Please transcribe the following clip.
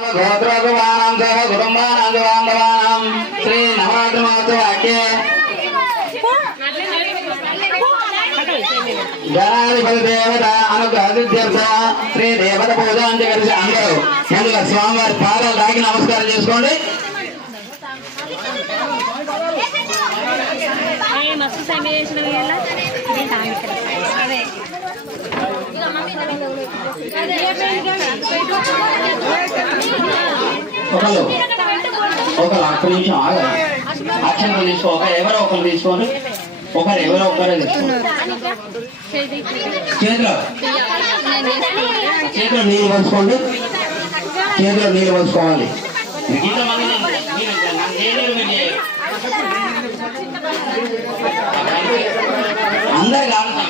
గోత్రోపమానం సహ కుటుంబానాం బాంధవానాం శ్రీ నవరాత్రిమహోత్సవాఖ్యే గణాధిపతి దేవత అనుగ్రహ శ్రీ దేవత పూజాంచి కలిసి అందరూ ముందుగా స్వామివారి పాదాలు తాకి నమస్కారం చేసుకోండి. ఒకళ్ళు ఒక్క నిమిషం ఆగండి. అక్షంతలు తీసుకో, ఎవరో ఒకరు తీసుకోండి, ఎవరో ఒకరే తీసుకోండి. చేతిలో నీళ్ళు పంచుకోండి, చేతిలో నీళ్ళు పంచుకోవాలి. అందరికి ఆడుతాం.